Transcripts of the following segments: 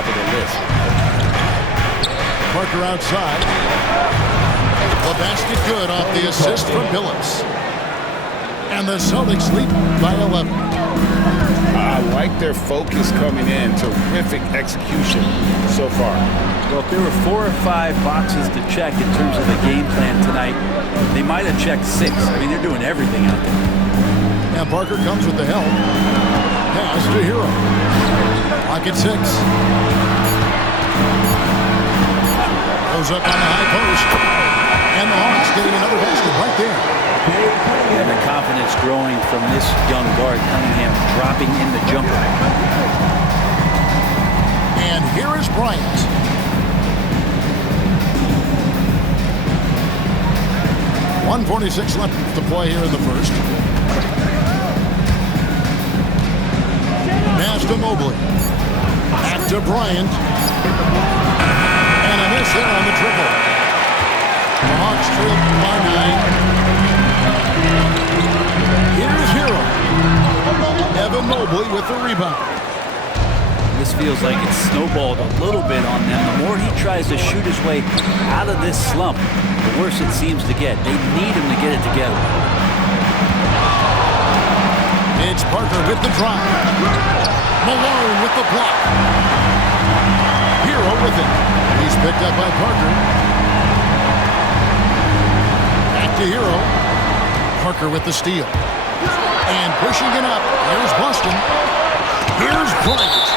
top of the list. Parker outside. The basket good off the assist from Billups. And the Celtics lead by 11. I like their focus coming in. Terrific execution so far. Well, if there were 4 or 5 boxes to check in terms of the game plan tonight, they might have checked 6. I mean, they're doing everything out there. And Parker comes with the help. Pass to Hero. Lock at 6. Goes up on the high post. And the Hawks getting another basket right there. And the confidence growing from this young guard, Cunningham, dropping in the jumper. And here is Bryant. .146 left to play here in the first. Pass to Mobley. Back to Bryant. And a miss there on the triple. The Hawks trail by 9. Here's Hero. Evan Mobley with the rebound. This feels like it's snowballed a little bit on them. The more he tries to shoot his way out of this slump, the worse it seems to get. They need him to get it together. It's Parker with the drive. Malone with the block. Hero with it. He's picked up by Parker. Back to Hero. Parker with the steal. And pushing it up. Here's Boston. Here's Bryant.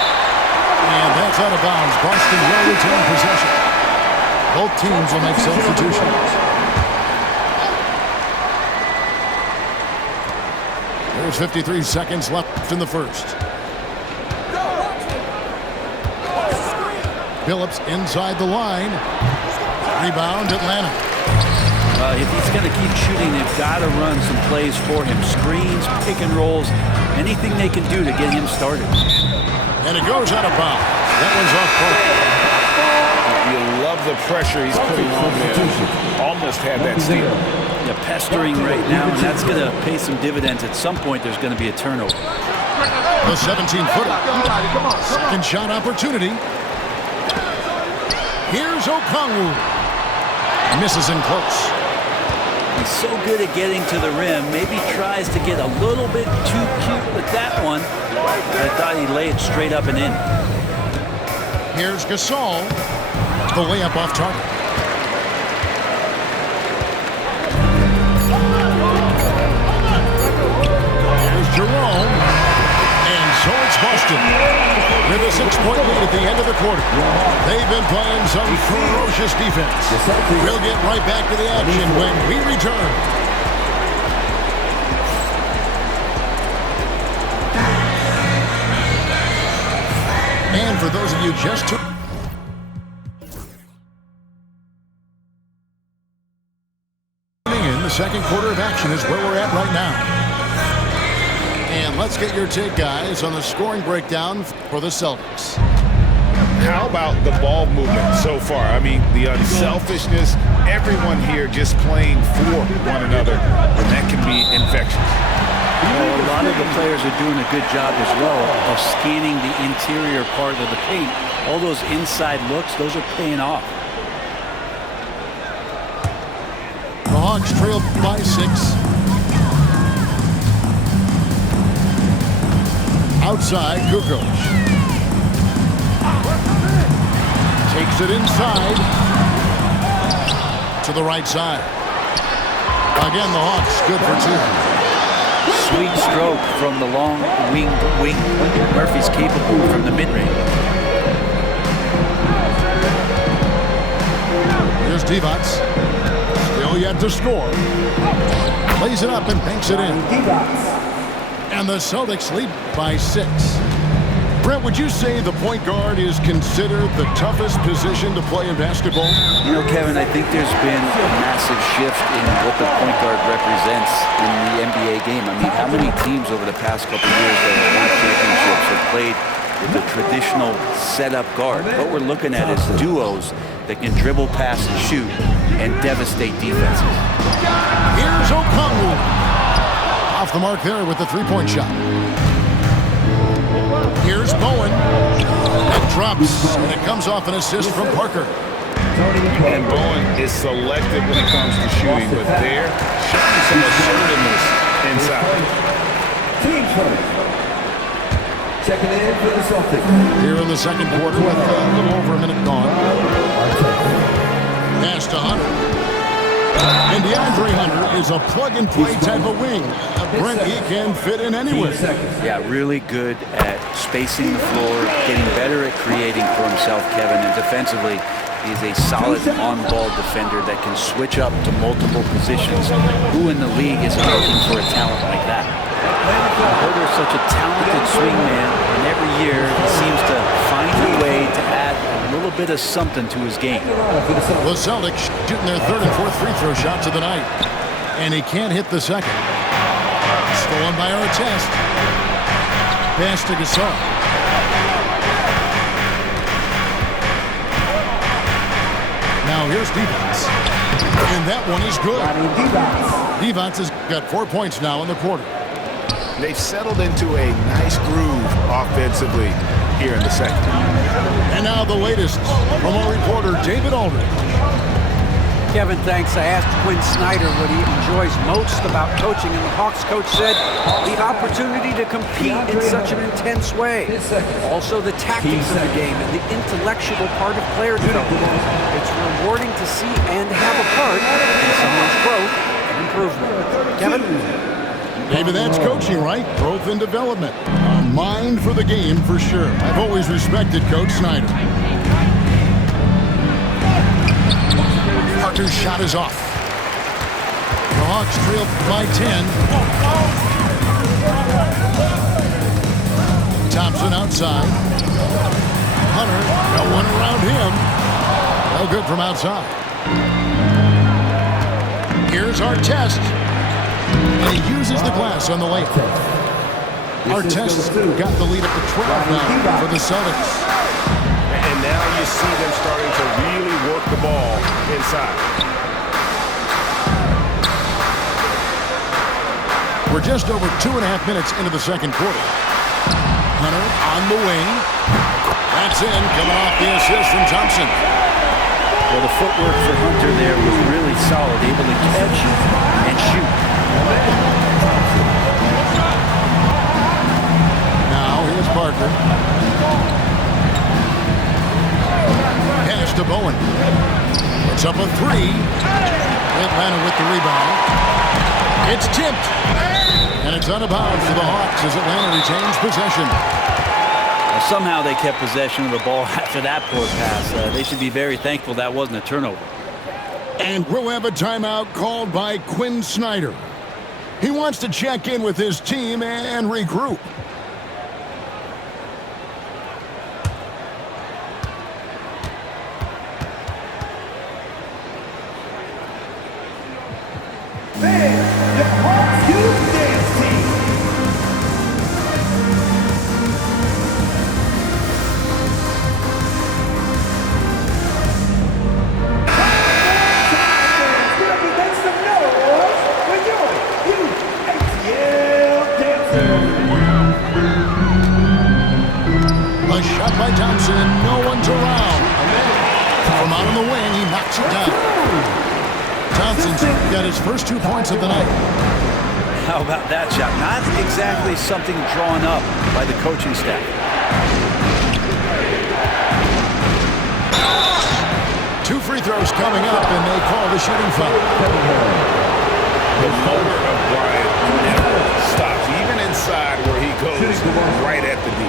And that's out of bounds. Boston will return possession. Both teams will make substitutions. There's 53 seconds left in the first. Billups inside the line. Rebound, Atlanta. If he's going to keep shooting, they've got to run some plays for him. Screens, pick and rolls, anything they can do to get him started. And it goes out of bounds. That one's off Parker. You love the pressure he's putting on there. Almost had that steal. Yeah, pestering right now, and that's going to pay some dividends. At some point, there's going to be a turnover. The 17-footer. Second shot opportunity. Here's Okongwu. Misses in close. He's so good at getting to the rim. Maybe tries to get a little bit too cute with that one. I thought he'd lay it straight up and in. Here's Gasol. The layup off target. Here's Jerome. And so it's Boston. With a 6-point lead at the end of the quarter. They've been playing some ferocious defense. We'll get right back to the action when we return. And for those of you just tuning in, the second quarter of action is where we're at right now. And let's get your take, guys, on the scoring breakdown for the Celtics. How about the ball movement so far? I mean, the unselfishness, everyone here just playing for one another, and that can be infectious. Well, a lot of the players are doing a good job as well of scanning the interior part of the paint. All those inside looks, those are paying off. The Hawks trail by 6. Outside, Kukoc. Takes it inside. To the right side. Again, the Hawks good for 2. Sweet stroke from the long wing. Murphy's capable from the mid-range. Here's Divac. Still yet to score. Plays it up and banks it in. And the Celtics lead by 6. Brent, would you say the point guard is considered the toughest position to play in basketball? You know, Kevin, I think there's been a massive shift in what the point guard represents in the NBA game. I mean, how many teams over the past couple of years that have won championships have played with a traditional setup guard? What we're looking at is duos that can dribble, pass, and shoot and devastate defenses. Here's Okongwu. Off the mark there with the 3-point shot. Here's Bowen. It drops, and it comes off an assist from Parker. And Bowen is selective when it comes to shooting, but they're showing some assertiveness inside. Team turn. Checking in for the Celtics. Here in the second quarter with a little over a minute gone. Pass to Hunter. And DeAndre Hunter is a plug-and-play type of wing. Brent, he can fit in anywhere. Yeah, really good at spacing the floor, getting better at creating for himself, Kevin. And defensively, he's a solid on-ball defender that can switch up to multiple positions. Who in the league isn't looking for a talent like that? Huerter's such a talented swingman, and every year he seems to find a way to add a little bit of something to his game. The Celtics shooting their third and fourth free throw shots of the night. And he can't hit the second. Stolen by Artest. Pass to Gasol. Now here's Devons. And that one is good. Devons has got 4 points now in the quarter. They've settled into a nice groove offensively here in the second. And now the latest from our reporter, David Aldridge. Kevin, thanks. I asked Quinn Snyder what he enjoys most about coaching, and the Hawks coach said the opportunity to compete in such an intense way. Also the tactics of the game and the intellectual part of player development. It's rewarding to see and have a part in someone's growth and improvement. Kevin? David, that's coaching, right? Growth and development. A mind for the game, for sure. I've always respected Coach Snyder. Parker's shot is off. The Hawks trail by 10. Thompson outside. Hunter, no one around him. No good from outside. Here's Artest. And he uses the glass on the layup. Artest got the lead at the 12 now for the Celtics. And now you see them starting to really work the ball inside. We're just over 2.5 minutes into the second quarter. Hunter on the wing. That's in, coming off the assist from Thompson. Well, the footwork for Hunter there was really solid, able to catch and shoot. Now here's Parker. Pass to Bowen. It's up a three. Atlanta with the rebound. It's tipped. And it's out of bounds for the Hawks as Atlanta retains possession. Well, somehow they kept possession of the ball after that poor pass. They should be very thankful that wasn't a turnover. And we'll have a timeout called by Quinn Snyder. He wants to check in with his team and regroup. The Hawks Youth Dance Team. That's the noise when you're ATL dancing. A shot by Thompson, and no one's around. From out on the wing, he knocks it down. Thompson's got his first 2 points of the night. How about that shot? Not exactly something drawn up by the coaching staff. Two free throws coming up, and they call the shooting foul. The motor of Bryant never stops, even inside where he goes right at the D.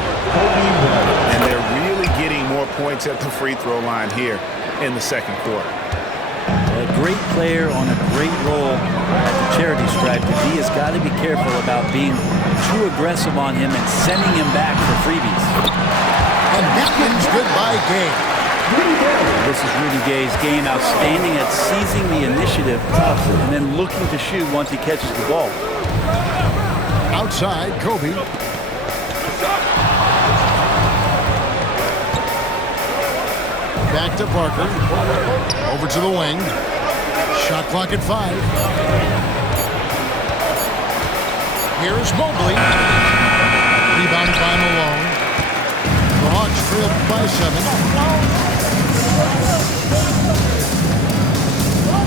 And they're really getting more points at the free throw line here in the second quarter. A great player on a great role at the charity stripe. The D has got to be careful about being too aggressive on him and sending him back for freebies. And that ends goodbye game. This is Rudy Gay's game, outstanding at seizing the initiative and then looking to shoot once he catches the ball. Outside, Kobe. Back to Parker. Over to the wing. Shot clock at 5. Here's Mobley. Rebounded by Malone. trailed by 7.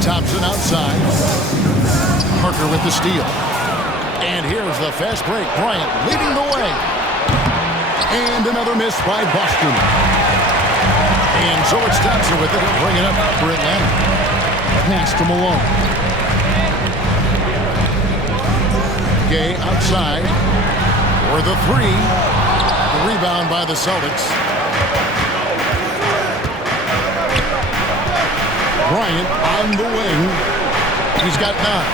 Thompson outside. Parker with the steal. And here's the fast break. Bryant leading the way. And another miss by Boston. And so it's Thompson with it. He'll bring it up for Atlanta. Pass to Malone. Gay outside for the 3. The rebound by the Celtics. Bryant on the wing. He's got 9.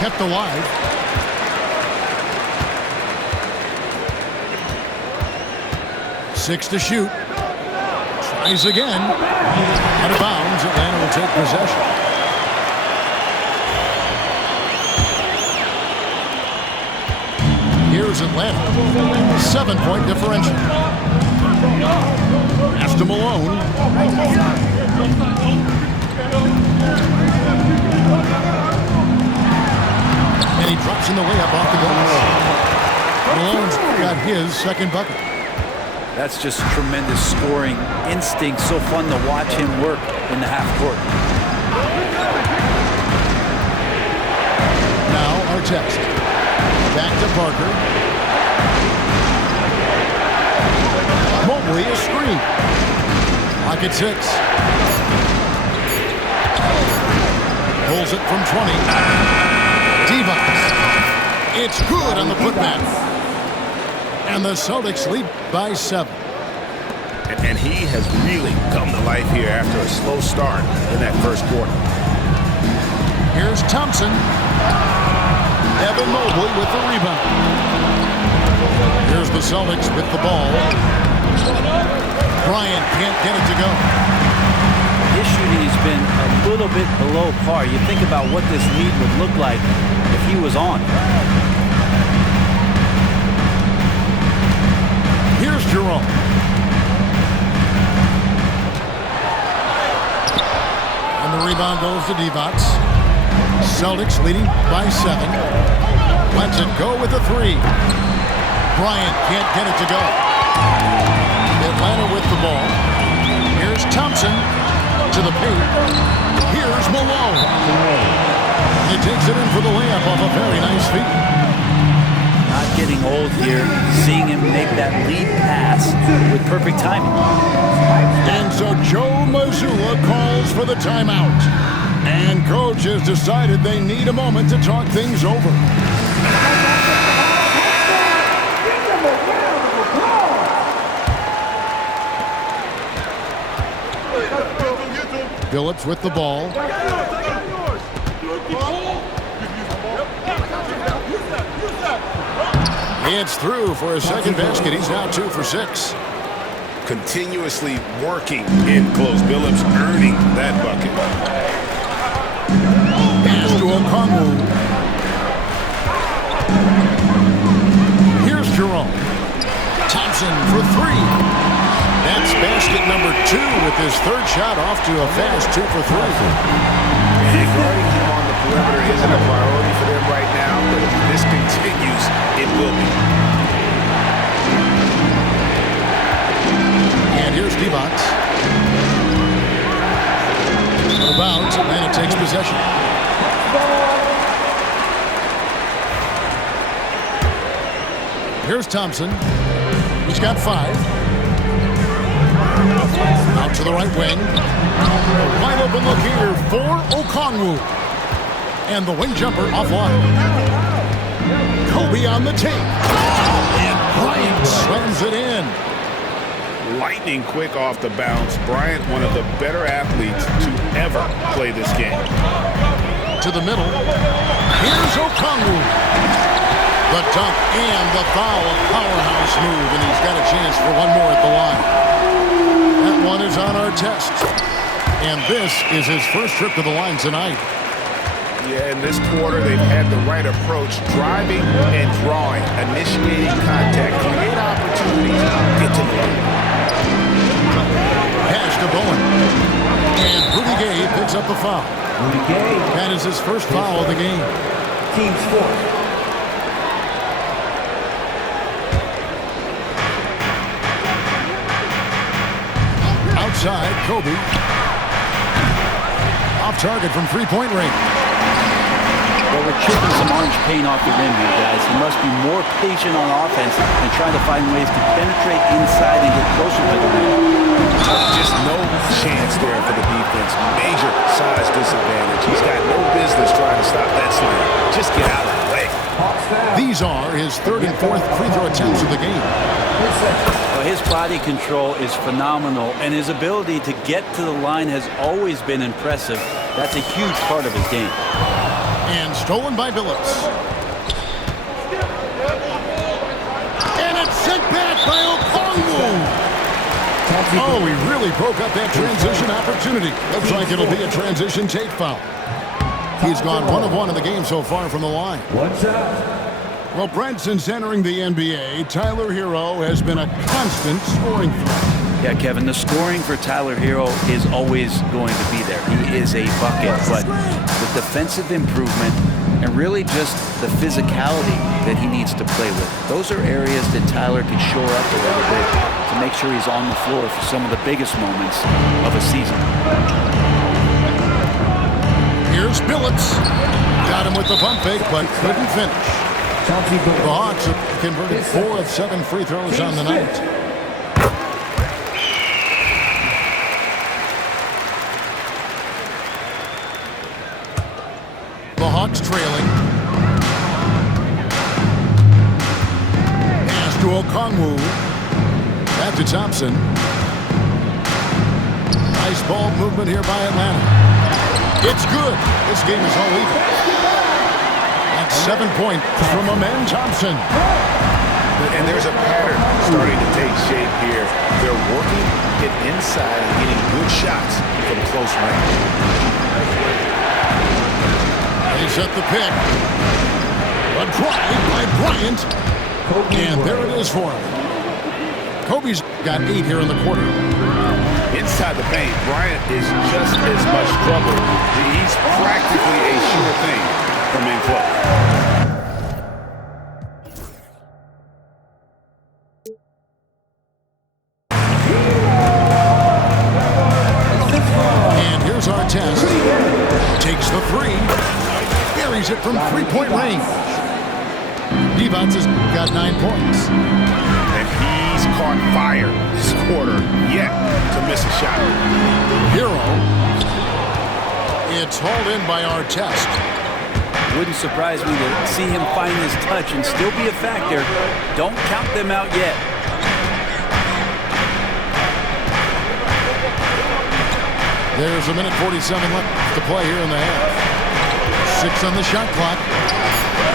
Kept alive. Six to shoot. Tries again. Out of bounds. Atlanta will take possession. Here's Atlanta. 7-point differential. Pass to Malone. And he drops in the way up off the glass. Malone's got his second bucket. That's just tremendous scoring instinct. So fun to watch him work in the half court. Now Artest. Back to Parker. Mobley a screen. Pocket 6. Pulls it from 20. Divac. It's good on the putback. And the Celtics lead by 7. And he has really come to life here after a slow start in that first quarter. Here's Thompson. Evan Mobley with the rebound. Here's the Celtics with the ball. Bryant can't get it to go. His shooting has been a little bit below par. You think about what this lead would look like if he was on. Here's Jerome. And the rebound goes to Divac. Celtics leading by 7. Lets it go with the 3. Bryant can't get it to go. Atlanta with the ball. Here's Thompson to the paint. Here's Malone. He takes it in for the layup off a very nice feed. Not getting old here, seeing him make that lead pass with perfect timing. And so Joe Mazzulla calls for the timeout. And coach has decided they need a moment to talk things over. Phillips with the ball. It's through for his second basket. He's now 2 for 6. Continuously working in close. Billups earning that bucket. Pass to Okongwu. Here's Jerome. Thompson for 3. That's basket number 2 with his third shot off to a fast 2 for 3. And guarding him on the perimeter isn't a priority for them right now, but if this continues, it will be. And here's Divac. Out of bounds, Atlanta takes possession. Here's Thompson. He's got 5. Out to the right wing. A wide open look here for Okongwu. And the wing jumper offline. Kobe on the tape. And Bryant slams it in. Lightning quick off the bounce. Bryant, one of the better athletes to ever play this game. To the middle. Here's Okongwu. The dunk and the foul. A powerhouse move. And he's got a chance for one more at the line. That one is on our test. And this is his first trip to the line tonight. Yeah, in this quarter, they've had the right approach. Driving and drawing. Initiating contact. Create opportunities. Get to the line. Pass to Bowen. And Rudy Gay picks up the foul. Rudy Gay. That is his first foul of the game. Team's fourth. outside. Kobe. Off target from three-point range. Well, we're chipping some orange paint off the rim here, guys. He must be more patient on offense and trying to find ways to penetrate inside and get closer to the rim. Just no chance there for the defense. Major size disadvantage. He's got no business trying to stop that slam. Just get out of the way. These are his third and fourth free throw attempts of the game. Well, his body control is phenomenal, and his ability to get to the line has always been impressive. That's a huge part of his game. And stolen by Billups. And it's sent back by Okongwu. Oh, he really broke up that transition opportunity. Looks like it'll be a transition take foul. He's gone 1 of 1 in the game so far from the line. What's up? Well, Brent, since entering the NBA, Tyler Hero has been a constant scoring threat. Yeah, Kevin, the scoring for Tyler Hero is always going to be there. He is a bucket, but the defensive improvement and really just the physicality that he needs to play with. Those are areas that Tyler can shore up a little bit to make sure he's on the floor for some of the biggest moments of a season. Here's Billups. Got him with the pump fake, but couldn't finish. The Hawks have converted 4 of 7 free throws on the night. The Hawks trailing. Pass to Okongwu. Back to Thompson. Nice ball movement here by Atlanta. It's good. This game is all even. That's 7 points from Amen Thompson. And there's a pattern starting to take shape here. They're working it inside and getting good shots from close range. They set the pick. A drive by Bryant. And there it is for him. Kobe's got 8 here in the quarter. Inside the paint, Bryant is just as much trouble. He's practically a sure thing from in close. And here's our test. Takes the 3. Buries it from three-point range. Divac has got 9 points. And he's caught fire this quarter yet to miss a shot. Hero. It's hauled in by our test. Wouldn't surprise me to see him find his touch and still be a factor. Don't count them out yet. There's a minute 47 left to play here in the half. 6 on the shot clock.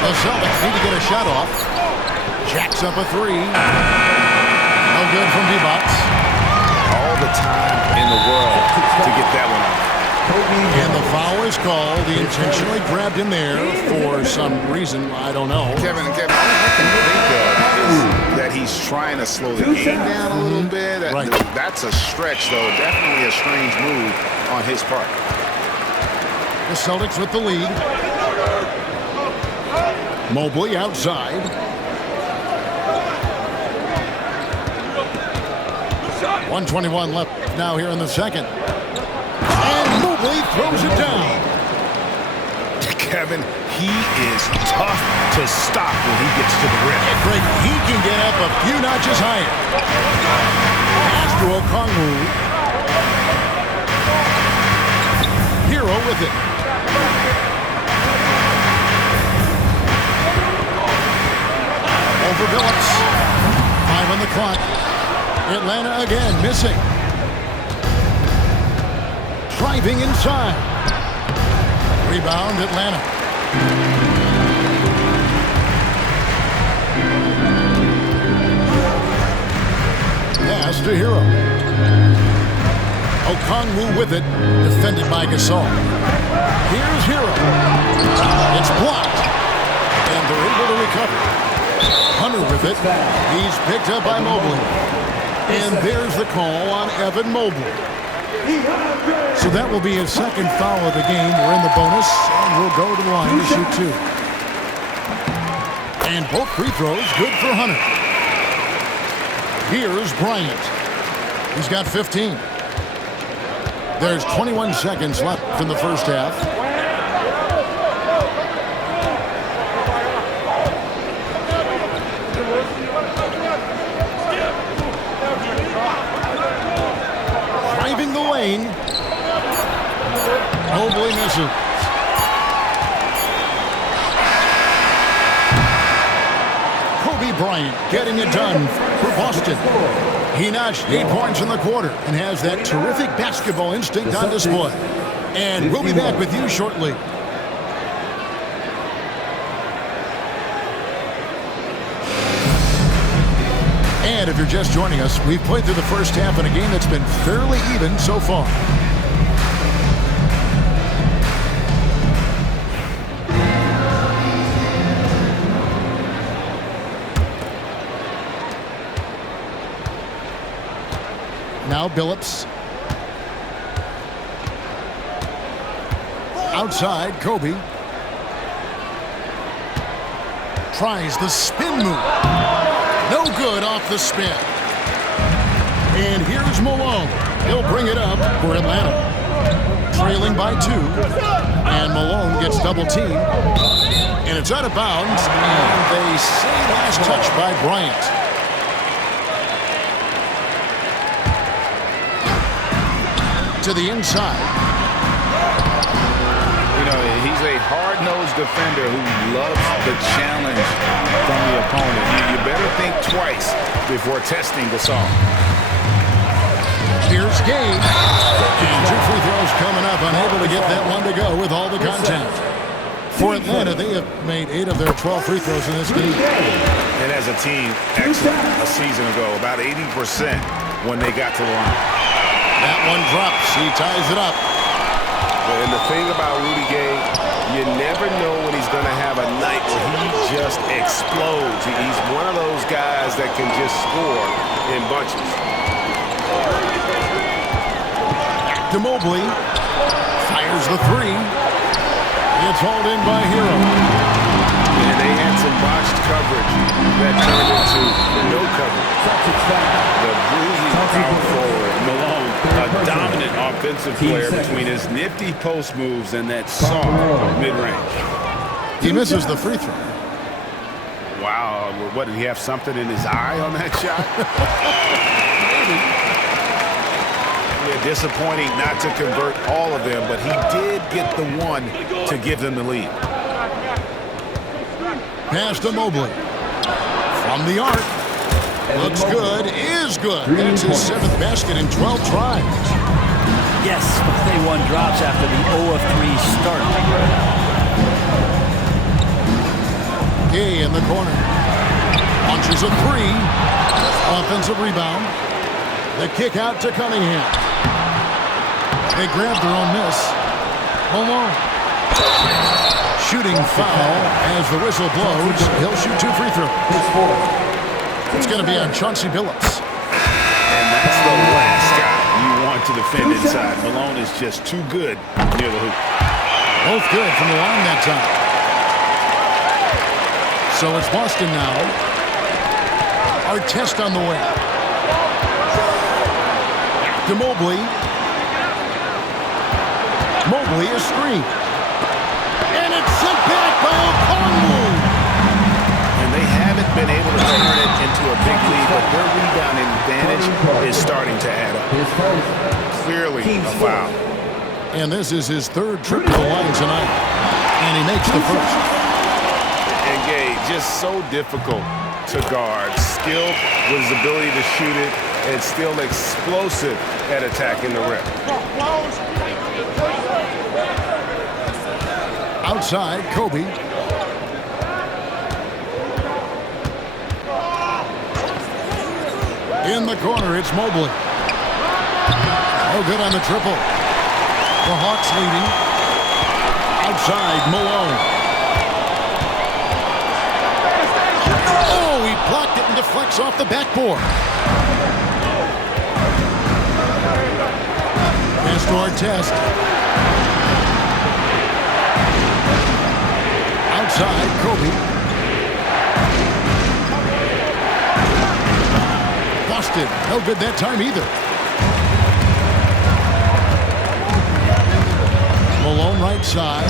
The Celtics need to get a shot off. Jacks up a 3. No good from Divac. All the time in the world to get that one off. And the foul is called. He intentionally grabbed him there for some reason. I don't know. Kevin, all I can think of is that he's trying to slow the game down a little bit. Right. That's a stretch, though. Definitely a strange move on his part. The Celtics with the lead. Mobley outside. .121 left now here in the second. And Mobley throws it down. Kevin, he is tough to stop when he gets to the rim. Greg, he can get up a few notches higher. Pass to Okongwu. Hero with it. Over Billups. 5 on the clock. Atlanta again missing. Driving inside. Rebound Atlanta. Pass to Hero. Okongwu with it. Defended by Gasol. Here's Hero. It's blocked. And they're able to recover. Hunter with it. He's picked up by Mobley. And there's the call on Evan Mobley. So that will be his second foul of the game. We're in the bonus, and we'll go to the line to shoot 2. And both free throws good for Hunter. Here's Bryant. He's got 15. There's 21 seconds left in the first half. Driving the lane. Mobley misses. Kobe Bryant getting it done for Boston. He notched 8 points in the quarter and has that terrific basketball instinct on display. And we'll be back with you shortly. And if you're just joining us, we've played through the first half in a game that's been fairly even so far. Now Billups. Outside, Kobe. Tries the spin move. No good off the spin. And here's Malone. He'll bring it up for Atlanta. Trailing by 2. And Malone gets double teamed. And it's out of bounds. And they say last touch by Bryant. To the inside. You know, he's a hard-nosed defender who loves the challenge from the opponent. You better think twice before testing the song. Here's Gage. And 2 free throws coming up. Unable to get that one to go with all the contact. For Atlanta, they have made 8 of their 12 free throws in this game. And as a team, excellent a season ago, about 80% when they got to the line. That one drops. He ties it up. And the thing about Rudy Gay, you never know when he's going to have a night where he just explodes. He's one of those guys that can just score in bunches. To Mobley. Fires the 3. It's hauled in by Hero. And they had some botched coverage that turned into no coverage. The bruising power forward, Malone, a dominant offensive player between his nifty post moves and that soft mid-range. He misses the free throw. Wow, what, did he have something in his eye on that shot? Yeah, disappointing not to convert all of them, but he did get the one to give them the lead. Pass to Mobley. From the arc. Looks good. Is good. That's his 7th basket in 12 tries. Yes, but 1 drops after the 0 of 3 start. Gay in the corner. Launches a 3. Offensive rebound. The kick out to Cunningham. They grab their own miss. Malone. Shooting foul as the whistle blows. He'll shoot 2 free throws. It's going to be on Chauncey Billups. And that's the last guy you want to defend inside. Malone is just too good near the hoop. Both good from the line that time. So it's Boston now. Artest on the way. To Mobley. Mobley is screen. And it's sent back by Okongwu. And they haven't been able to turn it into a big lead, but their rebounding advantage is starting to add up. Clearly a foul. And this is his 3rd trip to the line tonight. And he makes the first. And Gay, just so difficult to guard. Skilled with his ability to shoot it and still explosive at attacking the rim. Outside, Kobe. In the corner, it's Mobley. Oh, good on the triple. The Hawks leading. Outside, Malone. Oh, he blocked it and deflects off the backboard. Pass to Artest. Outside, Kobe. Busted. No good that time either. right side.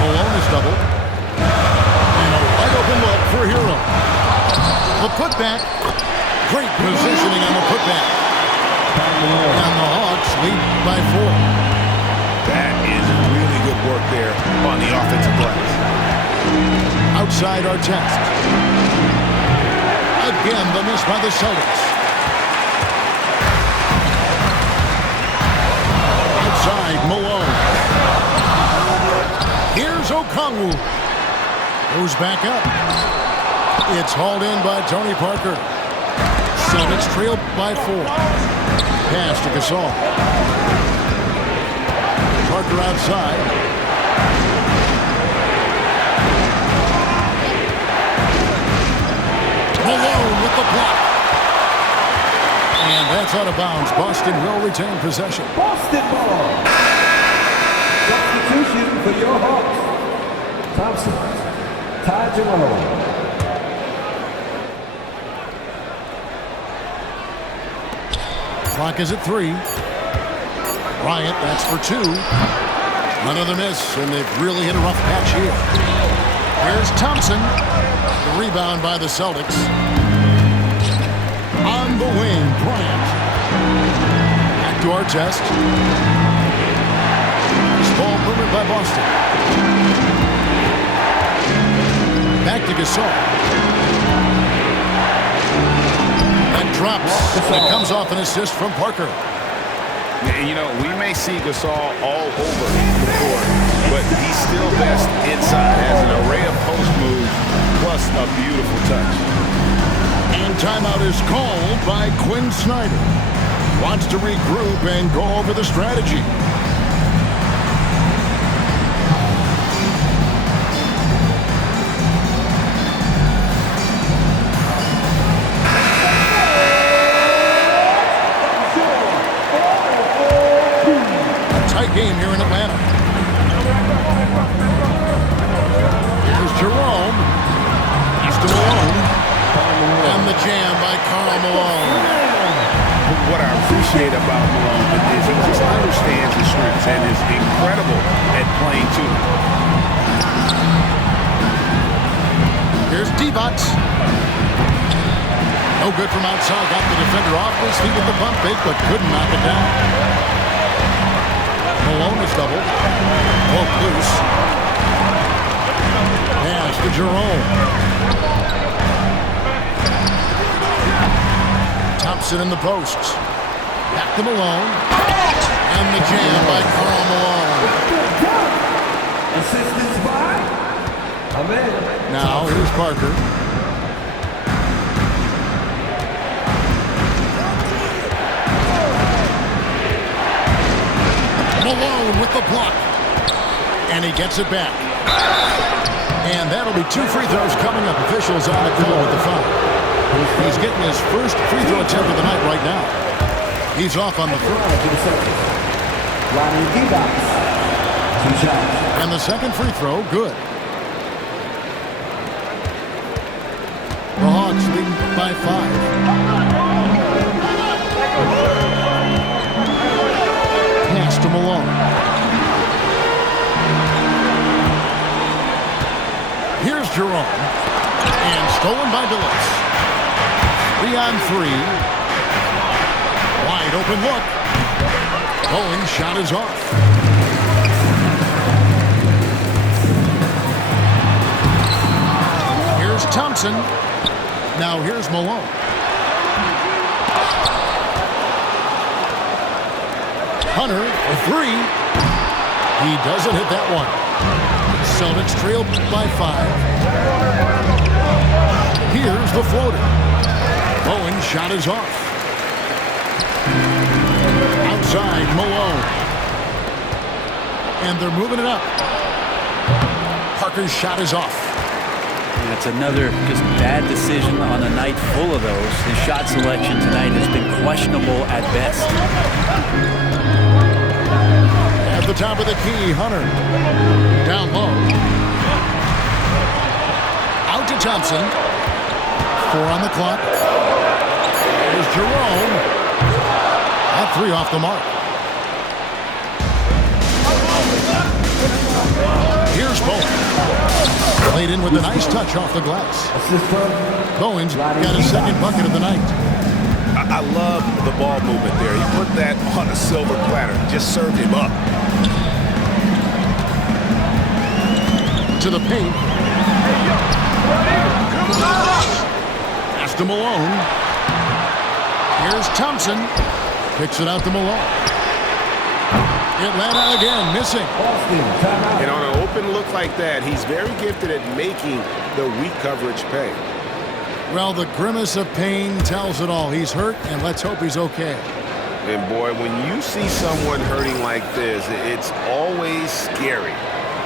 Malone is doubled. And a wide open look for Hero. The putback. Great positioning on the putback. And the Hawks lead by 4. That is really good work there on the offensive glass. Outside Artest. Again, the miss by the Celtics. Outside Malone. Here's Okongwu. Goes back up. It's hauled in by Tony Parker. Celtics trail by 4. Pass to Gasol. Parker outside. Malone with the block. And that's out of bounds. Boston will retain possession. Boston ball. Substitution for your Hawks. Thompson. Ty Jerome. Clock is at 3. Bryant, that's for 2. Another miss, and they've really hit a rough patch here. Here's Thompson. The rebound by the Celtics. On the wing, Bryant. Back to Artest. This ball movement by Boston. Back to Gasol. That drops. And it comes off an assist from Parker. You know, we may see Gasol all over the court, but he's still best inside. Has an array of post moves, plus a beautiful touch. And timeout is called by Quinn Snyder. Wants to regroup and go over the strategy. Game here in Atlanta. Here's Jerome. He's to Malone. And the jam by Karl Malone. What I appreciate about Malone is he just understands his strengths and is incredible at playing too. Here's D-Box. No good from outside. Got the defender off his feet with the pump fake, but couldn't knock it down. Malone is doubled. Broke loose. Pass to Jerome. Thompson in the posts. Back to Malone. And the jam by Karl Malone. Assistance by Ahmed. Now here's Parker. Malone with the block. And he gets it back. And that'll be 2 free throws coming up. Officials on the call with the foul. He's getting his first free throw attempt of the night right now. He's off on the first. And the second free throw, good. The Hawks lead by 5. Pass to Malone. Here's Jerome. And stolen by Billups. 3 on 3. Wide open look. Bowen shot is off. Here's Thompson. Now here's Malone. Hunter, a 3. He doesn't hit that one. Celtics trail by 5. Here's the floater. Bowen shot is off. Outside, Malone. And they're moving it up. Parker's shot is off. And it's another just bad decision on a night full of those. His shot selection tonight has been questionable at best. At the top of the key, Hunter. Down low. Out to Thompson. 4 on the clock. There's Jerome. That 3 off the mark. Here's Bowen. Played in with a nice touch off the glass. Bowen's got his second bucket of the night. I love the ball movement there. He put that on a silver platter. Just served him up. To the paint. Pass to Malone. Here's Thompson. Picks it out to Malone. Atlanta again, missing. And on an open look like that, he's very gifted at making the weak coverage pay. Well, the grimace of pain tells it all. He's hurt, and let's hope he's okay. And boy, when you see someone hurting like this, it's always scary.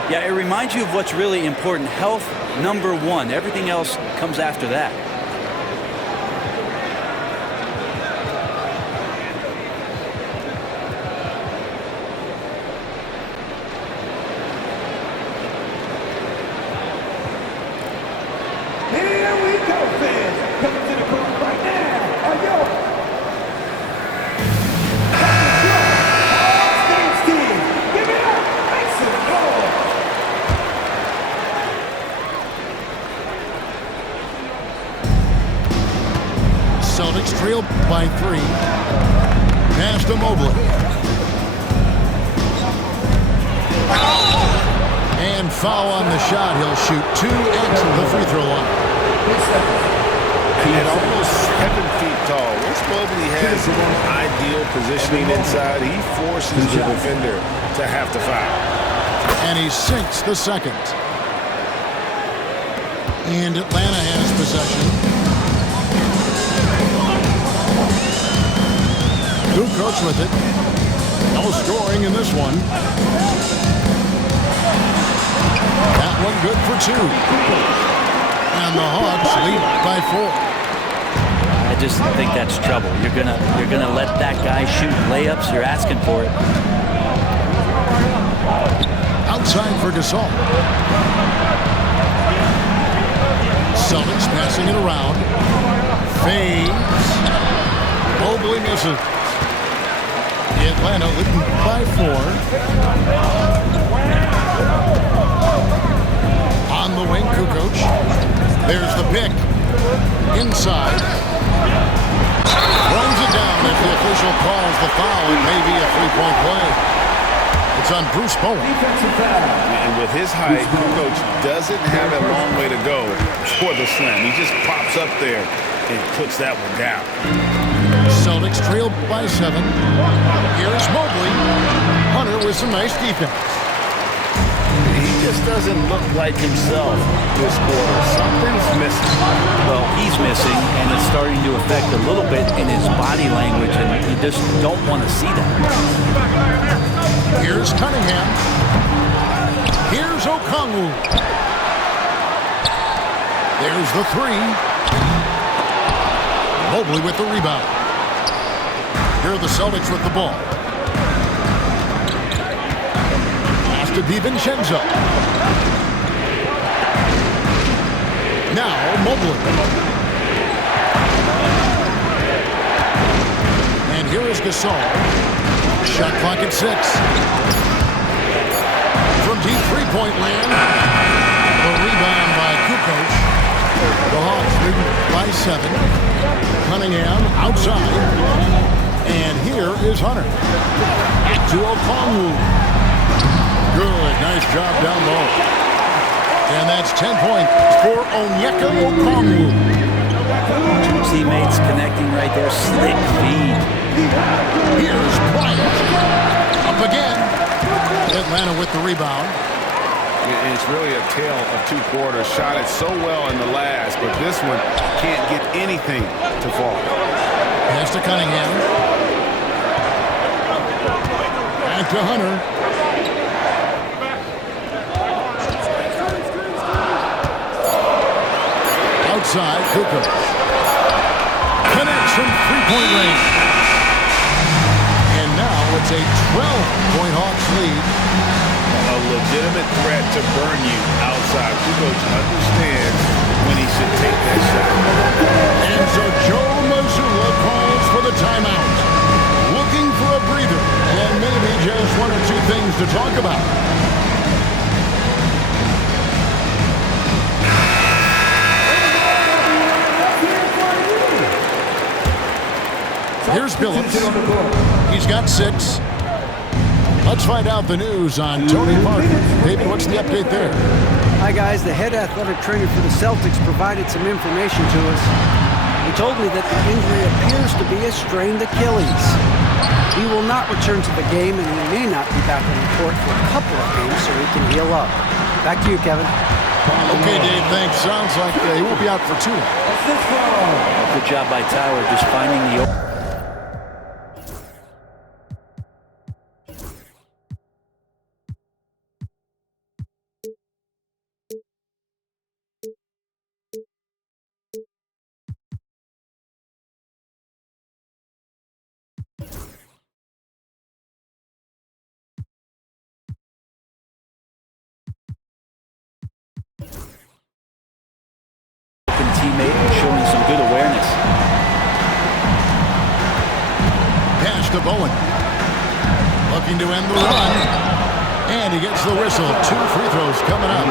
Yeah, it reminds you of what's really important. Health, number one. Everything else comes after that. Here we go, fans. Coming to the court right now are your Hawks team. Give it up. Make some noise. Celtics trail by 3. Pass to Mobley. And foul on the shot. He'll shoot 2 at the free throw line. At almost 7 feet tall, once Mobley has ideal positioning inside, he forces the defender to have to foul. And he sinks the second. And Atlanta has possession. Kukoc with it. No scoring in this one. That one good for 2. And the Hawks lead by 4. I just think that's trouble. You're gonna let that guy shoot layups. You're asking for it. Outside for Gasol. Celtics passing it around. Fades. Mobley misses. Atlanta leading by 4. On the wing, Kukoc. There's the pick. Inside. Runs it down as the official calls the foul. It may be a three-point play. It's on Bruce Bowen. And with his height, Kukoc doesn't have a long way to go for the slam. He just pops up there and puts that one down. Celtics trail by 7. Here's Mobley. Hunter with some nice defense. He just doesn't look like himself this quarter. Something's missing. Well, he's missing, and it's starting to affect a little bit in his body language, and you just don't want to see that. Here's Cunningham. Here's Okongwu. There's the 3. Mobley with the rebound. Here are the Celtics with the ball. Pass to DiVincenzo. Now Mobley. And here is Gasol. Shot clock at 6. From deep three-point land. The rebound by Kukoc. The Hawks lead by 7. Cunningham outside. And here is Hunter. Back to Okongwu. Good. Nice job down low. And that's 10 points for Onyeka Okongwu. Two teammates connecting right there. Slick feed. Here's Bryant. Up again. Atlanta with the rebound. And it's really a tale of 2 quarters. Shot it so well in the last, but this one can't get anything to fall. Pass to Cunningham. Back to Hunter. Outside, Kukoc. Connects from three-point range. And now it's a 12-point Hawks lead. A legitimate threat to burn you outside. Kukoc understands when he should take that shot. And so Joe Mazzulla calls for the timeout. Looking for a breather and maybe just 1 or 2 things to talk about. Here's Billups. He's got 6. Let's find out the news on Tony Parker. David, what's the update there? Hi, guys. The head athletic trainer for the Celtics provided some information to us. He told me that the injury appears to be a strained Achilles. He will not return to the game, and he may not be back on the court for a couple of games so he can heal up. Back to you, Kevin. Okay, Dave, thanks. Sounds like he won't be out for too long. Good job by Tyler just finding the... teammate and showing some good awareness. Pass to Bowen. Looking to end the run. And he gets the whistle. 2 free throws coming up.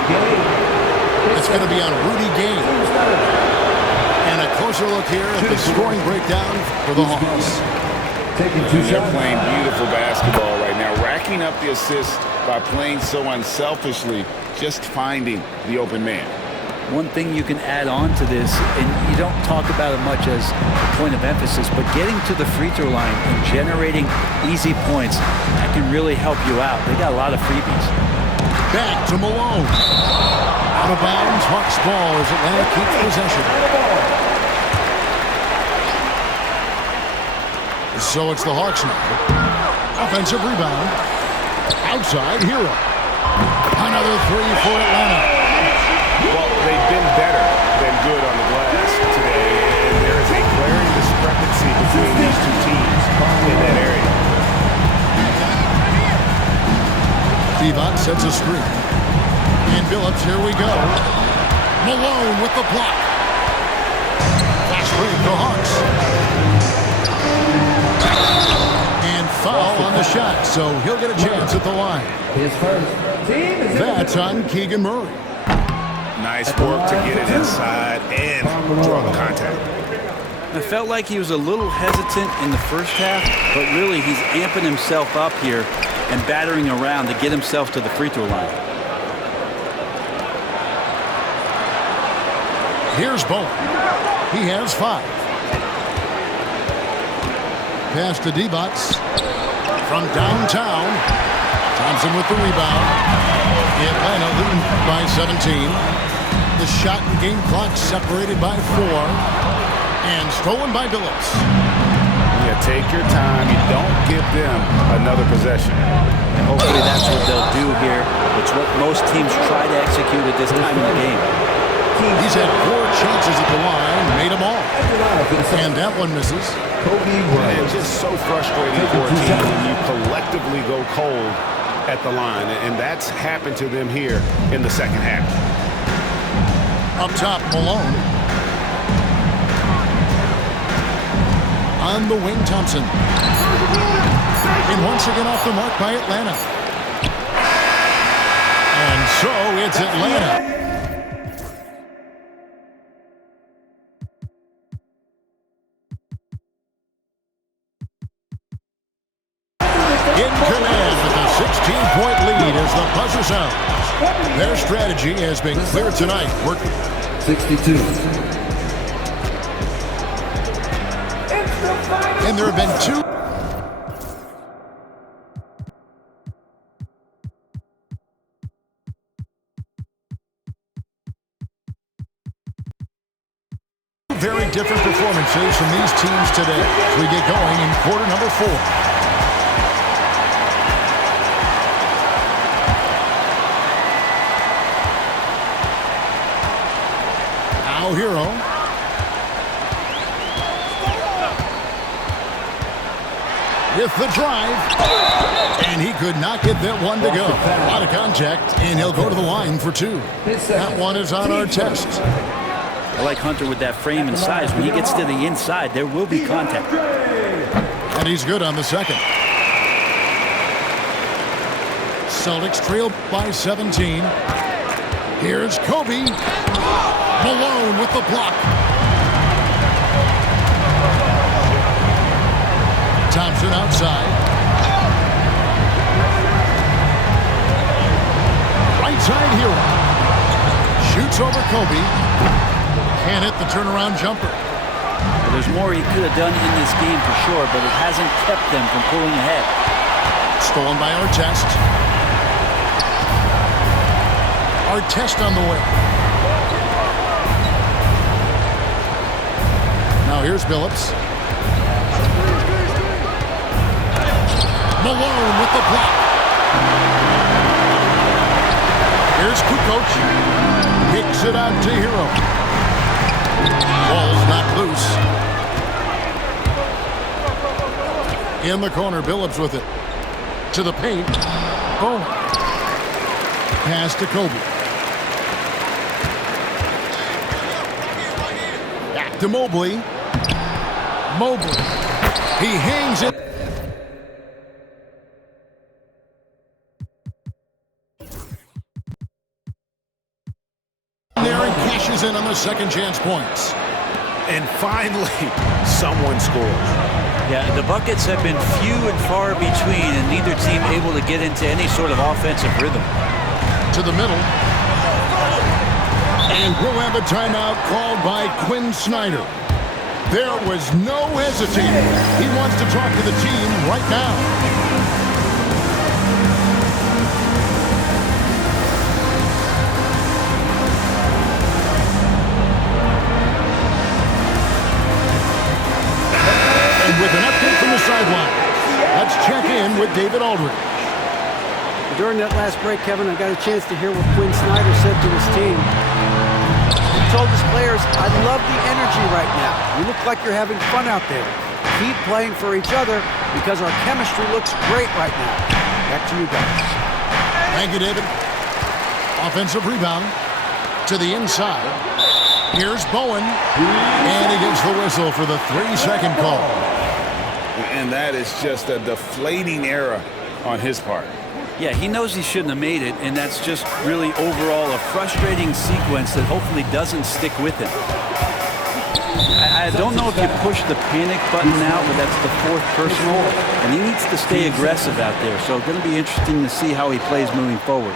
It's going to be on Rudy Gay. And a closer look here at the scoring breakdown for the Hawks. They're playing beautiful basketball right now, racking up the assists by playing so unselfishly, just finding the open man. One thing you can add on to this, and you don't talk about it much as a point of emphasis, but getting to the free throw line and generating easy points, that can really help you out. They got a lot of freebies. Back to Malone. Out of bounds, Hawks ball as Atlanta keeps possession. So it's the Hawks now. Offensive rebound. Outside, Hero. Another 3 for Atlanta. Well, they've been better than good on the glass today, and there is a glaring discrepancy between these two teams in that area. Divac sets a screen. And Billups, here we go. Malone with the block. Fast break, the Hawks. And foul on the shot, so he'll get a chance at the line. His first. That's on Keegan Murray. Nice work to get it inside and draw the contact. It felt like he was a little hesitant in the first half, but really he's amping himself up here and battering around to get himself to the free throw line. Here's Bowen. He has 5. Pass to Divac. From downtown. Thompson with the rebound. Atlanta leading by 17. The shot and game clock separated by 4. And stolen by Billups. Yeah, take your time. You don't give them another possession. And hopefully that's what they'll do here. It's what most teams try to execute at this time in the game. He's had 4 chances at the line, made them all. And that one misses. And it's just so frustrating for a team when you collectively go cold at the line. And that's happened to them here in the second half. Up top, Malone. On the wing, Thompson. And once again off the mark by Atlanta. And so it's Atlanta. In command with a 16-point lead as the buzzer sounds. Their strategy has been clear tonight. 62. And there have been 2. Very different performances from these teams today as we get going in quarter number 4. Now Hero. With the drive. And he could not get that one to go. A lot of contact, and he'll go to the line for 2. That one is on our test. I like Hunter with that frame and size. When he gets to the inside, there will be contact. And he's good on the second. Celtics trail by 17. Here's Kobe. Malone with the block. Thompson outside. Right side Hero. Shoots over Kobe. Can't hit the turnaround jumper. Well, there's more he could have done in this game for sure, but it hasn't kept them from pulling ahead. Stolen by Artest. Artest on the way. Now here's Billups. Malone with the block. Here's Kukoc. Kicks it out to Hero. Ball's not loose. In the corner, Billups with it. To the paint. Bowen. Pass to Kobe. Back to Mobley. Mobley. He hangs it. There and cashes in on the second chance points. And finally, someone scores. Yeah, the buckets have been few and far between, and neither team able to get into any sort of offensive rhythm. To the middle. And we'll have a timeout called by Quinn Snyder. There was no hesitating. He wants to talk to the team right now. With an update from the sideline, let's check in with David Aldridge. During that last break, Kevin, I got a chance to hear what Quinn Snyder said to his team. He told his players, I love the energy right now. You look like you're having fun out there. Keep playing for each other because our chemistry looks great right now. Back to you guys. Thank you, David. Offensive rebound to the inside. Here's Bowen, and he gets the whistle for the 3-second call. And that is just a deflating error on his part. Yeah, he knows he shouldn't have made it, and that's just really overall a frustrating sequence that hopefully doesn't stick with him. I don't know if you push the panic button now, but that's the fourth personal, and he needs to stay aggressive out there. So it's going to be interesting to see how he plays moving forward.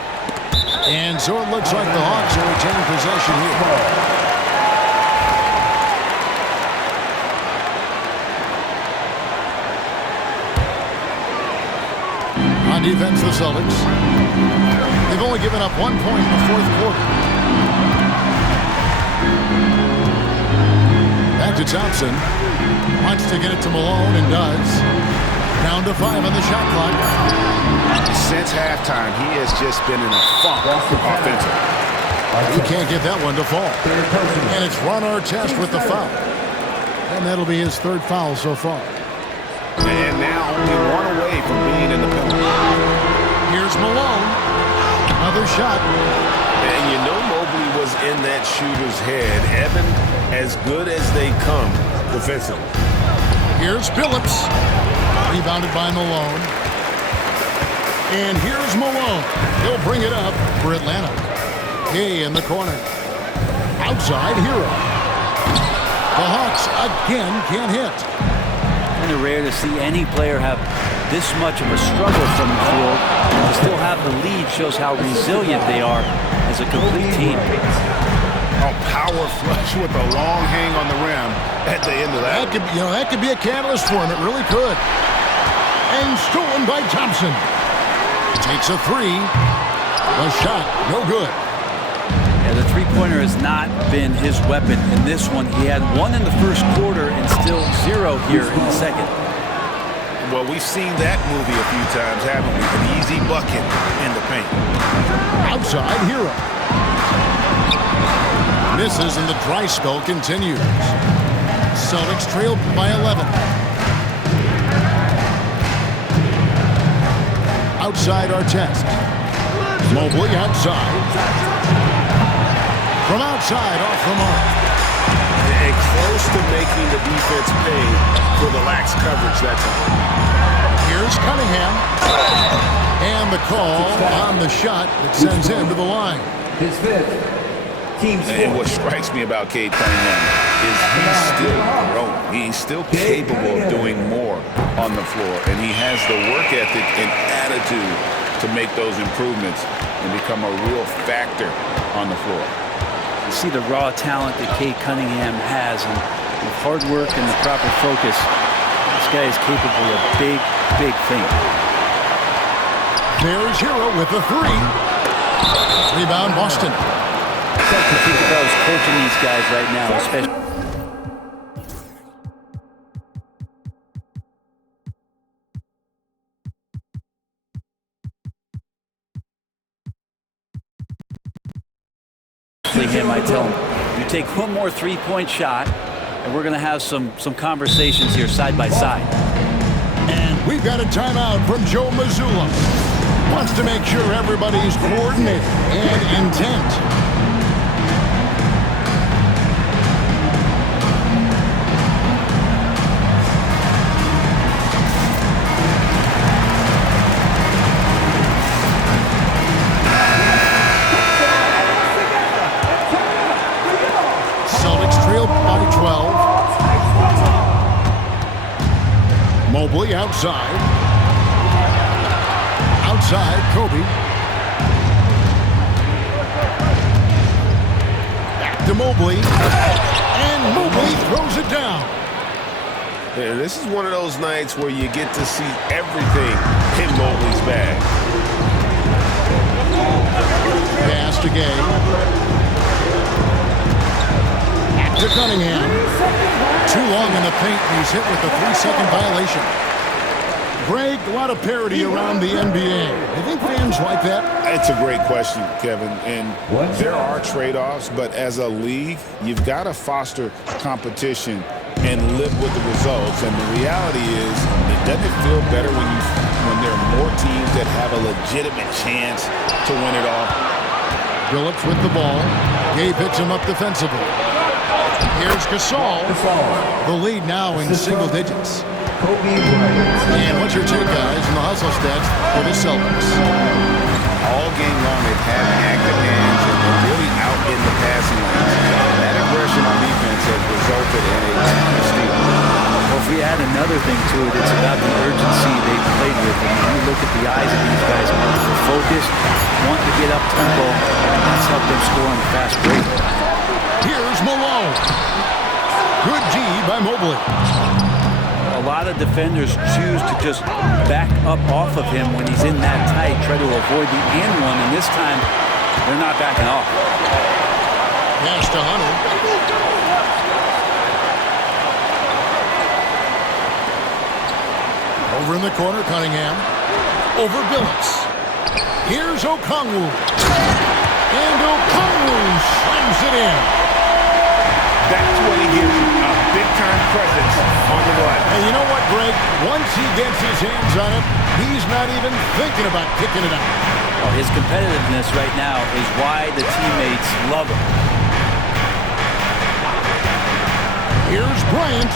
And so it looks like the Hawks are retaining possession here. On defense, the Celtics. They've only given up 1 point in the fourth quarter. Back to Thompson. Wants to get it to Malone and does. Down to 5 on the shot clock. Since halftime, he has just been in a funk offensively. He can't get that one to fall. And it's Ron Artest with the foul. And that'll be his third foul so far. And now only one away from being in the penalty. Here's Malone. Another shot. And you know Mobley was in that shooter's head. Evan, as good as they come defensively. Here's Billups. Rebounded by Malone. And here's Malone. He'll bring it up for Atlanta. Hay in the corner. Outside Hero. The Hawks again can't hit. Kind of rare to see any player have this much of a struggle from the field. To still have the lead shows how resilient they are as a complete team. Oh, power flush with a long hang on the rim at the end of that. That could be a catalyst for him. It really could. And stolen by Thompson. Takes a three. A shot, no good. Yeah, the three-pointer has not been his weapon in this one. He had one in the first quarter and still 0 here in the second. Well, we've seen that movie a few times, haven't we? An easy bucket in the paint. Outside Hero. Misses and the dry spell continues. Celtics trailed by 11. Outside Artest. Mobley outside. From outside, off the mark. And close to making the defense pay for the lax coverage that time. Here's Cunningham. And the call on the shot that sends him to the line. His fifth. Team score. And what strikes me about Cade Cunningham is he's still growing. He's still capable of doing more on the floor, and he has the work ethic and attitude to make those improvements and become a real factor on the floor. You see the raw talent that Cade Cunningham has, and with hard work and the proper focus, this guy is capable of big, big things. There's Hero with the three. Rebound, Boston. I think if I was coaching these guys right now, especially. Him, I tell him, you take one more three-point shot, and we're going to have some conversations here side by side. And we've got a timeout from Joe Mazzulla. Wants to make sure everybody's coordinated and intent. Mobley outside. Outside, Kobe. Back to Mobley. And Mobley throws it down. Yeah, this is one of those nights where you get to see everything in Mobley's bag. Pass to Gay. Back to Cunningham. Too long in the paint, and he's hit with a 3-second violation. Greg, a lot of parity around the NBA. I think fans like that. It's a great question, Kevin, and there are trade-offs, but as a league, you've got to foster competition and live with the results. And the reality is, doesn't it feel better when there are more teams that have a legitimate chance to win it all? Phillips with the ball. Gay picks him up defensively. Here's Gasol. The lead now in single digits. And what's your take, guys, in the hustle stats for the Celtics? All game long, they've had active hands and they're really out in the passing lanes. That aggression on defense has resulted in a steal. Well, if we add another thing to it, it's about the urgency they've played with. And when you look at the eyes of these guys, they're focused, want to get up tempo, and that's helped them score on the fast break. Here's Malone. Good D by Mobley. A lot of defenders choose to just back up off of him when he's in that tight, try to avoid the and one, and this time they're not backing off. Pass to Hunter. Over in the corner, Cunningham. Over Billups. Here's Okongwu. And Okongwu slams it in. That's what he gives you, a big-time presence on the glass. And you know what, Greg? Once he gets his hands on it, he's not even thinking about kicking it out. Well, his competitiveness right now is why the teammates love him. Here's Bryant.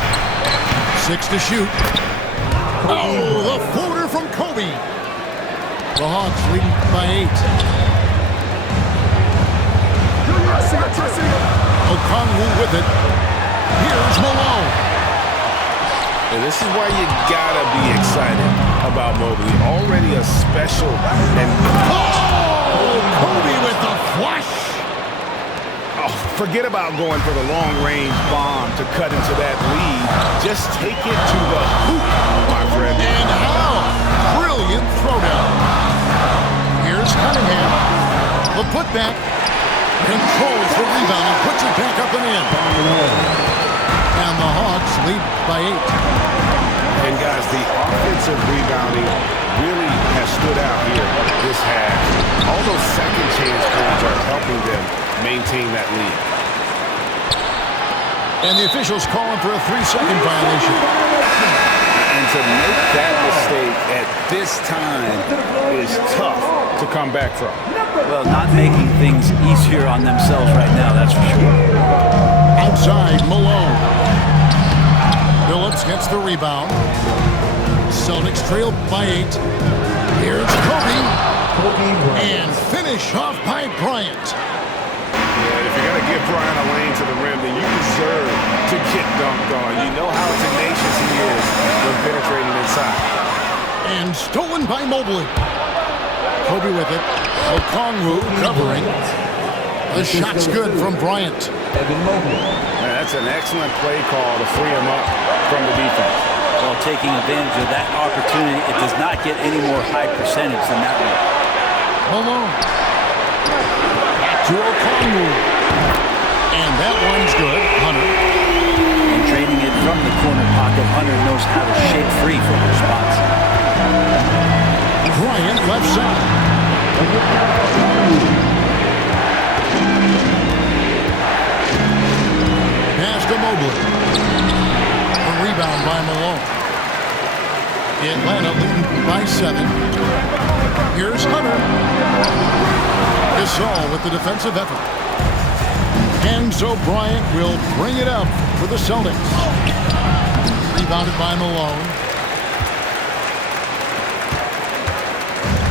6 to shoot. Oh, the floater from Kobe. The Hawks leading by 8. Okongwu with it. Here's Malone. And this is why you gotta be excited about Mobley. Already a special and Kobe with the flush. oh, forget about going for the long-range bomb to cut into that lead. Just take it to the hoop, my friend. And how brilliant throwdown. Here's Cunningham. The putback. Controls the rebound and puts it back up and in. And the Hawks lead by 8. And guys, the offensive rebounding really has stood out here this half. All those second chance points are helping them maintain that lead. And the officials calling for a 3-second violation. And to make that mistake at this time is tough to come back from. Well, not making things easier on themselves right now, that's for sure. Outside, Malone. Phillips gets the rebound. Celtics trail by 8. Here's Kobe. And finish off by Bryant. Yeah, if you're going to give Bryant a lane to the rim, then you deserve get dunked on. You know how tenacious he is when penetrating inside. And stolen by Mobley. Kobe with it. Okongwu covering. The shot's good from Bryant. Evan Mobley. Man, that's an excellent play call to free him up from the defense. Well, taking advantage of that opportunity, it does not get any more high percentage than that one. Malone. Back to Okongwu. And that one's good. Hunter. And draining it from the corner pocket, Hunter knows how to shake free from those spots. Bryant left side. Pass to Mobley. A rebound by Malone. Atlanta leading by 7. Here's Hunter. Gasol with the defensive effort. And so Bryant will bring it up for the Celtics. Rebounded by Malone.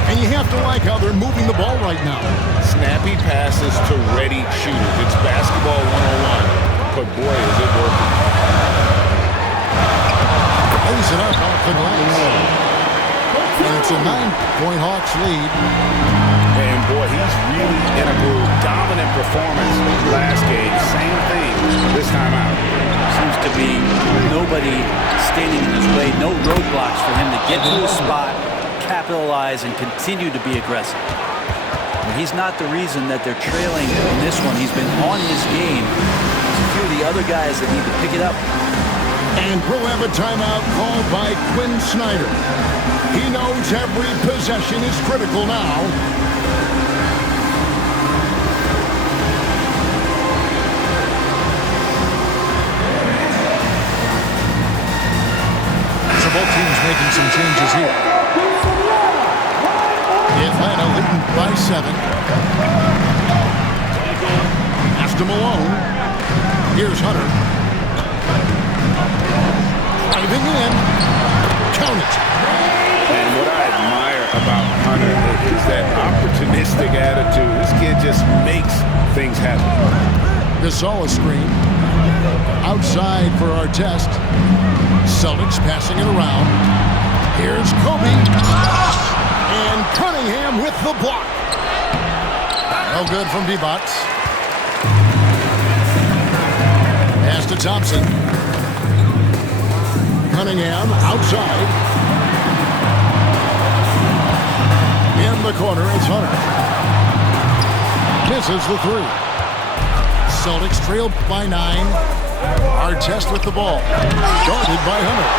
And you have to like how they're moving the ball right now. Snappy passes to ready shooters. It's basketball 101. But boy, is it working. Lays it up off the glass. And it's a 9-point Hawks lead. And boy, he's really in a groove. Dominant performance last game. Same thing this time out. Seems to be nobody standing in his way, no roadblocks for him to get to his spot, capitalize, and continue to be aggressive. Well, he's not the reason that they're trailing in this one. He's been on his game. There's a few of the other guys that need to pick it up. And we'll have a timeout called by Quinn Snyder. He knows every possession is critical now. So both teams making some changes here. Atlanta leading by 7. Pass to Malone. Here's Hunter. Driving in. Count it. And what I admire about Hunter is that opportunistic attitude. This kid just makes things happen. Gasol a screen. Outside for our test. Celtics passing it around. Here's Kobe. And Cunningham with the block. No good from Divac. Pass to Thompson. Cunningham outside. In the corner, it's Hunter. Misses the 3. Celtics trailed by 9. Artest with the ball. Guarded by Hunter.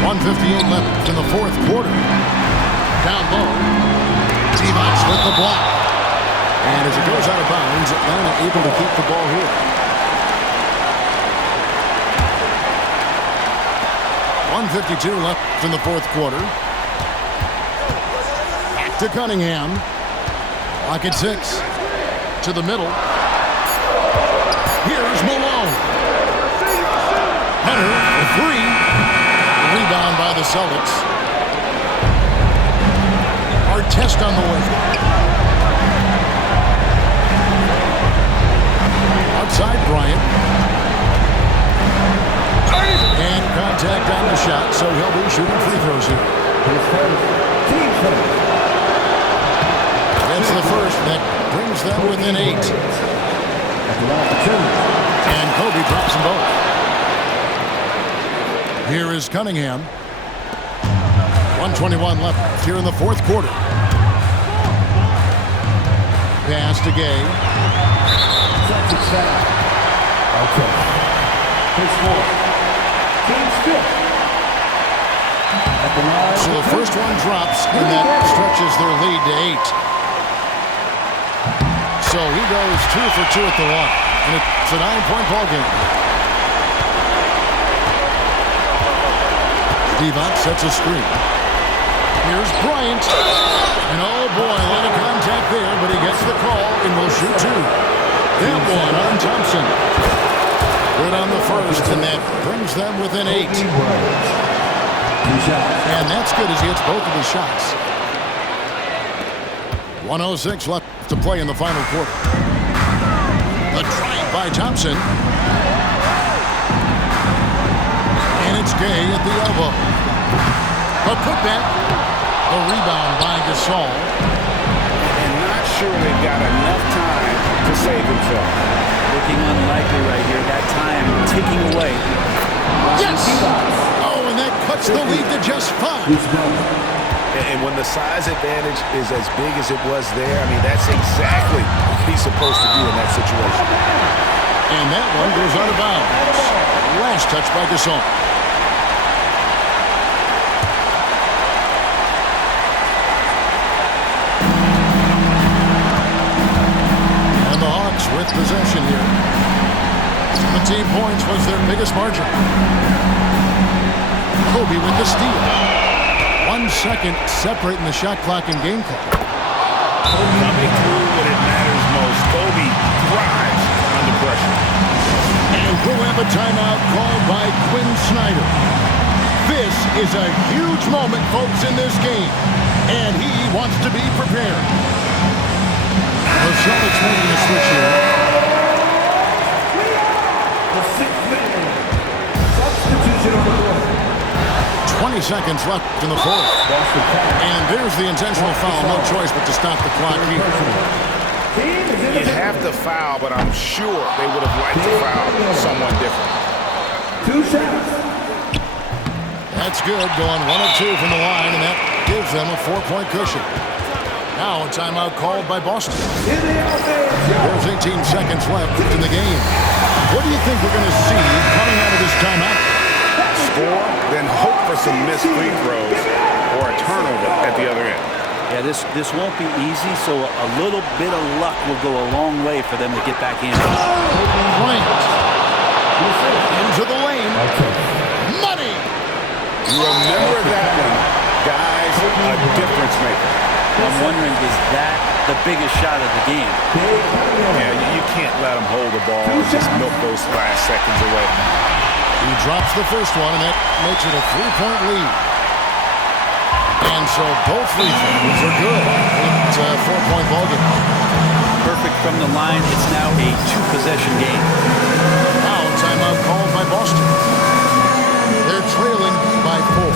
1:58 left in the 4th quarter. Down low. Divac with the block. And as it goes out of bounds, Atlanta able to keep the ball here. 1:52 left in the 4th quarter. Back to Cunningham. Lock at 6. To the middle. Here's Malone. Hunter, a 3. Rebound by the Celtics. Artest on the way. Outside Bryant. And contact on the shot, so he'll be shooting free throws here. That's the first that brings them within 8. And Kobe drops them both. Here is Cunningham. 1:21 left here in the 4th quarter. Pass to Gay. Okay. His 4th. Team's 5th. At the line. So the first one drops, and that stretches their lead to 8. So he goes 2 for 2 at the line. And it's a 9-point ball game. Divac sets a screen. Here's Bryant. And oh boy, a lot of contact there, but he gets the call and will shoot 2. That one on Thompson. Good on the first, and that brings them within 8. And that's good as he hits both of his shots. 1:06 left to play in the final quarter. The drive by Thompson. And it's Gay at the elbow. A putback. The rebound by Gasol. And not sure they've got enough time to save themselves. Looking unlikely right here. That time ticking away. Yes! Oh, and that cuts the lead to just 5. And when the size advantage is as big as it was there, I mean, that's exactly what he's supposed to do in that situation. And that one goes out of bounds. Last touch by Gasol. And the Hawks with possession here. 17 points was their biggest margin. Kobe with the steal. 1 second separating the shot clock and game clock. Coming through when it matters most. Kobe thrives under pressure. And we'll have a timeout called by Quinn Snyder. This is a huge moment, folks, in this game. And he wants to be prepared. The Celtics making a switch here. The 6th man. Substitution on the floor. 20 seconds left in the fourth. And there's the intentional foul. No choice but to stop the clock here. You have to foul, but I'm sure they would have liked to foul someone different. 2 shots. That's good. Going 1 of 2 from the line, and that gives them a 4-point cushion. Now a timeout called by Boston. There's 18 seconds left in the game. What do you think we're going to see coming out of this timeout? Score, then hope for some missed free throws or a turnover at the other end. Yeah, this won't be easy, so a little bit of luck will go a long way for them to get back in. Bryant. Into the lane. Money. Remember that one, guys, a difference maker. I'm wondering, is that the biggest shot of the game? Yeah, you can't let them hold the ball and just milk those last seconds away. He drops the first one, and that makes it a 3-point lead. And so both free throws are good. It's a 4-point ballgame. Perfect from the line. It's now a 2-possession game. Now a timeout called by Boston. They're trailing by 4.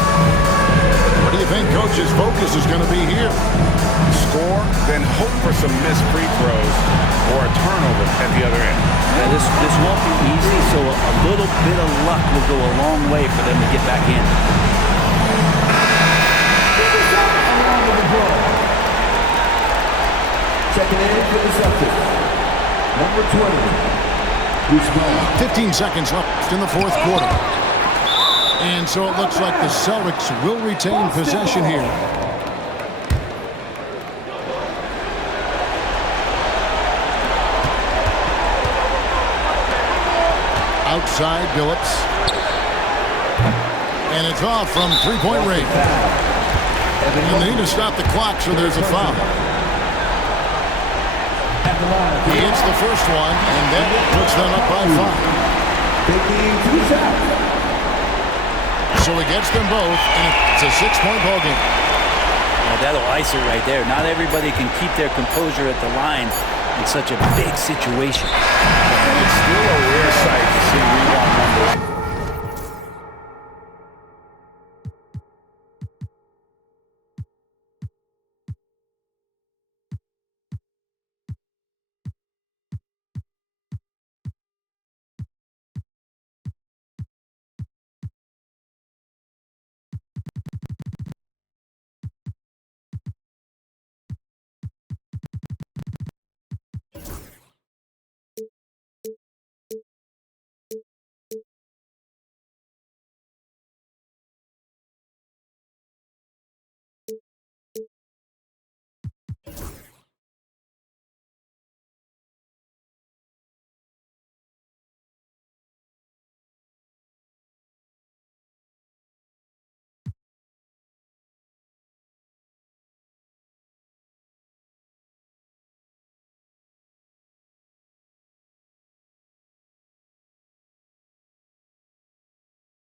What do you think Coach's focus is going to be here? Score, then hope for some missed free throws or a turnover at the other end. Yeah, this won't be easy, so a little bit of luck will go a long way for them to get back in. Checking in for the Celtics. Number 20. 15 seconds left in the fourth quarter. And so it looks like the Celtics will retain possession here. Outside, Billups. And it's off from 3-point range. And they need to stop the clock, so there's a foul. He hits the first one, and that puts them up by 5. Taking 2 shots. So he gets them both, and it's a 6-point ballgame. Now that'll ice it right there. Not everybody can keep their composure at the line in such a big situation. It's still a rare sight to see rebound numbers